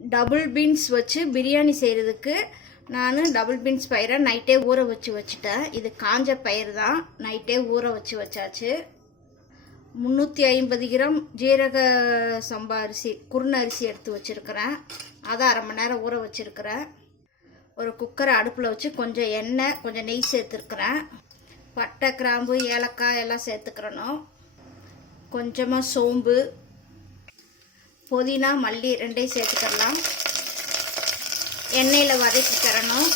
Double beans வச்சு பிரியாணி செய்கிறதுக்கு நான் டபுள் பீன்ஸ் பயிரை நைட்டே ஊற வச்சுட்டேன். இது காஞ்ச பயிர் தான், நைட்டே ஊற வச்சாச்சு. 350 கிராம் ஜீரக சம்பா அரிசி குருண அரிசி எடுத்து வச்சுருக்கிறேன். அதை அரை மணி நேரம் ஊற வச்சுருக்கிறேன். ஒரு குக்கரை அடுப்பில் வச்சு கொஞ்சம் எண்ணெய் கொஞ்சம் நெய் சேர்த்துருக்குறேன். பட்டை கிராம்பு ஏலக்காய் எல்லாம் சேர்த்துக்கிறணும். கொஞ்சமாக சோம்பு புதினா மல்லி ரெண்டையும் சேர்த்துக்கலாம். எண்ணெயில் வதக்கிக்கிறணும்.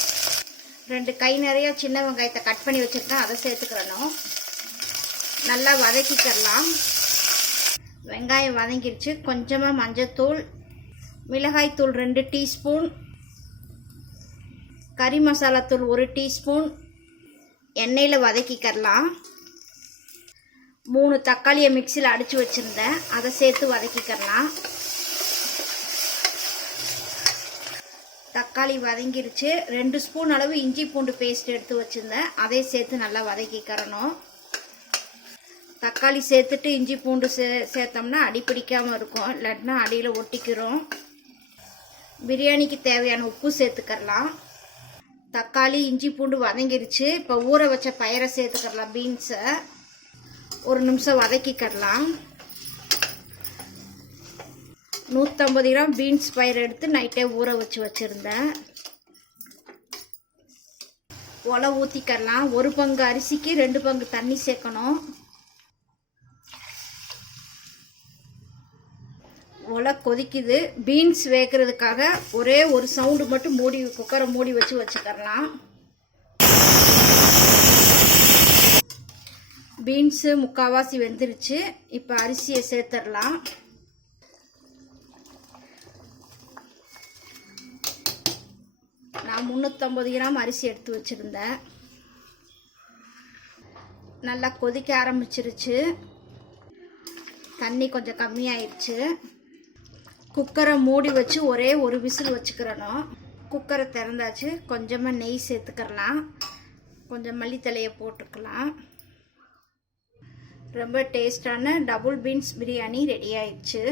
2 கை நிறைய சின்ன வெங்காயத்தை கட் பண்ணி வச்சுருக்கேன், அதை சேர்த்துக்கிறணும். நல்லா வதக்கிக்கலாம். வெங்காயம் வதங்கிடுச்சு. கொஞ்சமாக மஞ்சத்தூள், மிளகாய்த்தூள் 2 டீஸ்பூன், கறி மசாலாத்தூள் 1 டீஸ்பூன் எண்ணெயில் வதக்கிக்கலாம். 3 தக்காளியை மிக்சியில் அடித்து வச்சுருந்தேன், அதை சேர்த்து வதக்கிக்கலாம். தக்காளி வதங்கிருச்சு. 2 ஸ்பூன் அளவு இஞ்சி பூண்டு பேஸ்ட் எடுத்து வச்சுருந்தேன், அதை சேர்த்து நல்லா வதக்கிக்கிறணும். தக்காளி சேர்த்துட்டு இஞ்சி பூண்டு சேர்த்தோம்னா அடி பிடிக்காமல் இருக்கும், இல்லாட்டினா அடியில் ஒட்டிக்கிறோம். பிரியாணிக்கு தேவையான உப்பு சேர்த்துக்கலாம். தக்காளி இஞ்சி பூண்டு வதங்கிருச்சு. இப்போ ஊற வச்ச பயிரை சேர்த்துக்கலாம். பீன்ஸை 1 நிமிஷம் வதக்கிக்கலாம். 150 கிராம் பீன்ஸ் பயிர் எடுத்து நைட்டே ஊற வச்சுருந்தேன். ஒலை ஊற்றிக்கலாம். 1 பங்கு அரிசிக்கு 2 பங்கு தண்ணி சேர்க்கணும். ஒலை கொதிக்குது. பீன்ஸ் வேகிறதுக்காக ஒரே ஒரு சவுண்டு மட்டும் குக்கரை மூடி வச்சுக்கலாம். பீன்ஸு முக்கால்வாசி வெந்துருச்சு. இப்போ அரிசியை சேர்த்துடலாம். நான் 350 கிராம் அரிசி எடுத்து வச்சுருந்தேன். நல்லா கொதிக்க ஆரம்பிச்சிருச்சு. தண்ணி கொஞ்சம் கம்மியாயிடுச்சு. குக்கரை மூடி வச்சு ஒரே ஒரு விசில் வச்சுக்கிறணும். குக்கரை திறந்தாச்சு. கொஞ்சமாக நெய் சேர்த்துக்கலாம். கொஞ்சம் மல்லித்தலையை போட்டுக்கலாம். ரொம்ப டேஸ்டான டபுள் பீன்ஸ் பிரியாணி ரெடி ஆயிடுச்சு.